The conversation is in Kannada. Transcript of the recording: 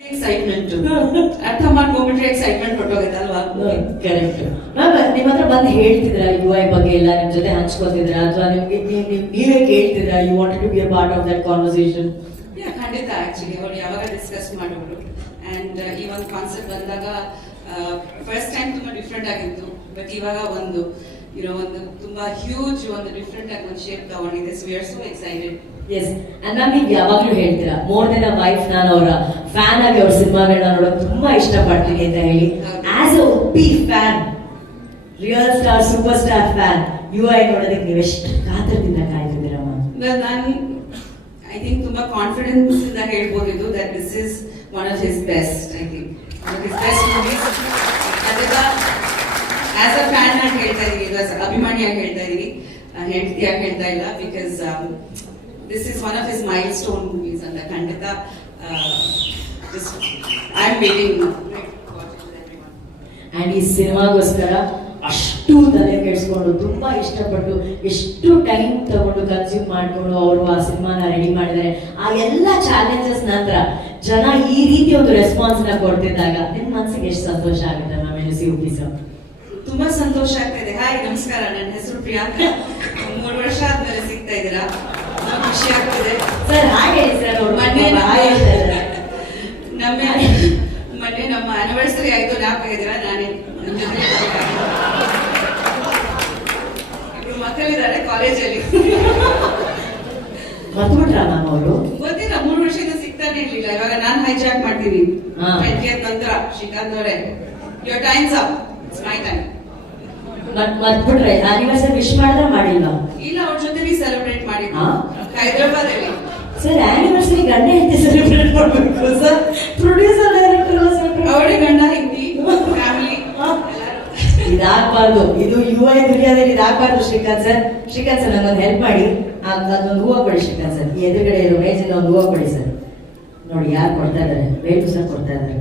ಎಕ್ಸೈಟ್ಮೆಂಟ್ ಅರ್ಥ ಮಾಡ್ಕೊಂಡ್ಬಿಟ್ರೆ ಎಕ್ಸೈಟ್ಮೆಂಟ್ ಹೊಟ್ಟೋಗುತ್ತಲ್ವಾ ಕರೆಕ್ಟ್ ನಿಮ್ಮ ಹತ್ರ ಬಂದು ಹೇಳ್ತಿದ್ರ ಯು ಐ ಬಗ್ಗೆ ಎಲ್ಲ ನಿಮ್ ಜೊತೆ ಹಂಚ್ಕೋತಿದ್ರ ಅಥವಾ ನಿಮ್ಗೆ ನೀವ್- ಕೇಳ್ತಿದ್ರ you want to be a part of that conversation ಖಂಡಿತ ಆಕ್ಚುಲಿ ಅವ್ರು ಯಾವಾಗ ಡಿಸ್ಕಸ್ ಮಾಡೋರು ಅಂಡ್ ಈ ಒಂದು ಕಾನ್ಸೆಪ್ಟ್ ಬಂದಾಗ ಫಸ್ಟ್ ಟೈಮ್ ತುಂಬಾ ಡಿಫ್ರೆಂಟ್ ಆಗಿತ್ತು. ಬಟ್ ಇವಾಗ ಒಂದು. ಇರೋ ಒಂದು ತುಂಬಾ ಹ್ಯೂಜ್ ಒಂದು ಡಿಫ್ರೆಂಟ್ ಆಗಿ ಒಂದು ಶೇಪ್ ತಗೊಂಡಿದೆ so we are so excited yes and ನೀವು ಯಾವಾಗ್ಲೂ ಹೇಳ್ತೀರಾ ಮೋರ್ ದೆನ್ ಅ ವೈಫ್ ನಾನು ಅವರ ಫ್ಯಾನ್ ಆಗಿ ಅವ್ರ ಸಿನಿಮಾಗಳನ್ನ ನೋಡೋಕೆ ತುಂಬಾ ಇಷ್ಟಪಡ್ತೀನಿ ಅಂತ ಹೇಳಿ. ಆಸ್ ಅ ಒಪ್ಪಿ fan real star super star fan U I ನೋಡೋದಕ್ಕೆ ನೀವು ಎಷ್ಟು ಕಾತರದಿಂದ ಕಾಯ್ತಿದ್ದೀರಮ್ಮ ನಾನು ಐ ಥಿಂಕ್ ತುಂಬಾ ಕಾನ್ಫಿಡೆನ್ಸ್ ಇಂದ ಹೇಳ್ಬೋದು ಇದು that this is one of his best I think best movies as a fan ಆಗಿ ಹೇಳ್ತಾ ಇದೀನಿ. ಅಭಿಮಾನಿಯಾಗಿ ಹೇಳ್ತಾ ಇದೀನಿ. ಹೆಂಡತಿಯಾಗಿ ಹೇಳ್ತಾ ಇಲ್ಲ because this is one of his milestone movies ಅಂತ ಖಂಡಿತ ಐ ಆಮ್ ವೇಟಿಂಗ್ ಅಂಡ್ ಈ ಸಿನಿಮಾಗೋಸ್ಕರ ಅಷ್ಟು ತಲೆ ಕೆಡಿಸ್ಕೊಂಡು, ತುಂಬಾ ಇಷ್ಟಪಟ್ಟು, ಎಷ್ಟು ಟೈಮ್ ತಗೊಂಡು ಕನ್ಸ್ಯೂಮ್ ಮಾಡಿಕೊಂಡು ಅವರು ಆ ಸಿನಿಮಾನ ರೆಡಿ ಮಾಡಿದ್ದಾರೆ ಆ ಎಲ್ಲ ಚಾಲೆಂಜಸ್ ನಂತರ ಜನ ಈ ರೀತಿ ಒಂದು ರೆಸ್ಪಾನ್ಸ್ನ ಕೊಡ್ತಿದ್ದಾಗ ನಿಮ್ ಮನ್ಸಿಗೆ ಎಷ್ಟು ಸಂತೋಷ ಆಗುತ್ತೆ ಮ್ಯಾಮ್ ಯು ಪಿ ಸರ್? ತುಂಬಾ ಸಂತೋಷ ಆಗ್ತಾ ಇದೆ ಹಾಯ್ ನಮಸ್ಕಾರ. ನನ್ನ ಹೆಸರು ಪ್ರಿಯಾಂಕಾ. ಮೂರು ವರ್ಷ ಆದ್ಮೇಲೆ ಸಿಗ್ತಾ ಇದ್ದೀರಾ ಖುಷಿ ಆಗ್ತಿದೆ. ಸರ್ ಹಾಗೆ ಸರ್ ಮೊನ್ನೆ. ನಮ್ಮ ಮೊನ್ನೆ ನಮ್ಮ ಆನಿವರ್ಸರಿ ಆಯ್ತು. ಜ್ಞಾಪಕ ಇದೀರಾ ನಾನೇ ನಮ್ಮ ಜೊತೆ ಇಬ್ರು ಮಕ್ಕಳಿದ್ದಾರೆ ಕಾಲೇಜಲ್ಲಿ ಮರ್ತ್ಬಿಟ್ರಾ ಮ್ಯಾಮ್ ಅವರು? ಗೊತ್ತಿಲ್ಲ ಮೂರು ವರ್ಷದಿಂದ ಸಿಗ್ತಾನೆ ಇರ್ಲಿಲ್ಲ. ಇವಾಗ ನಾನ್ ಹೈಜಾಕ್ ಮಾಡ್ತೀನಿ. ನಂತರ ಶ್ರೀಕಾಂತ್ ಅವರೇ. Your times up it's my time ಮತ್ ಮರ್ತ್ಬಿಟ್ರೆ ಆನಿವರ್ಸರಿ ವಿಶ್ ಮಾಡಿದ್ರೆ ಮಾಡಿಲ್ವಾ ಇಲ್ಲ ಅವ್ರ ಜೊತೆ ಸೆಲೆಬ್ರೇಟ್ ಮಾಡಿದ್ದು. ಹಾ? ಹೈದರಾಬಾದ್ ಅಲ್ಲಿ ಸರ್ ಆನಿವರ್ಸರಿ ಗಂಡ ಹೆಂಡತಿ ಸೆಲೆಬ್ರೇಟ್ ಮಾಡ್ಬೇಕು ಸರ್? ಪ್ರೊಡ್ಯೂಸರ್ ಡೈರೆಕ್ಟರ್ ಅವಳಿ ಗಂಡ ಹಿಂದಿ ಫ್ಯಾಮಿಲಿ ಇದಾಗಬಾರ್ದು. ಇದು ಯು ಐ ದುನಿಯಾದಲ್ಲಿ ಇದಾಗಬಾರ್ದು ಶ್ರೀಕಾಂತ್ ಸರ್. ಶ್ರೀಕಾಂತ್ ಸರ್ ನಂಗೊಂದು ಹೆಲ್ಪ್ ಮಾಡಿ. ಅದೊಂದು ಹೂವು ಕೊಡಿ ಶ್ರೀಕಾಂತ್ ಸರ್. ಎದುರುಗಡೆ ಇರೋ ಮೇಜಿನ ಒಂದು ಹೂವು ಕೊಡಿ ಸರ್. ನೋಡಿ ಯಾರು ಕೊಡ್ತಾ ಇದ್ದಾರೆ? ವೇಣು ಸರ್ ಕೊಡ್ತಾ ಇದ್ದಾರೆ.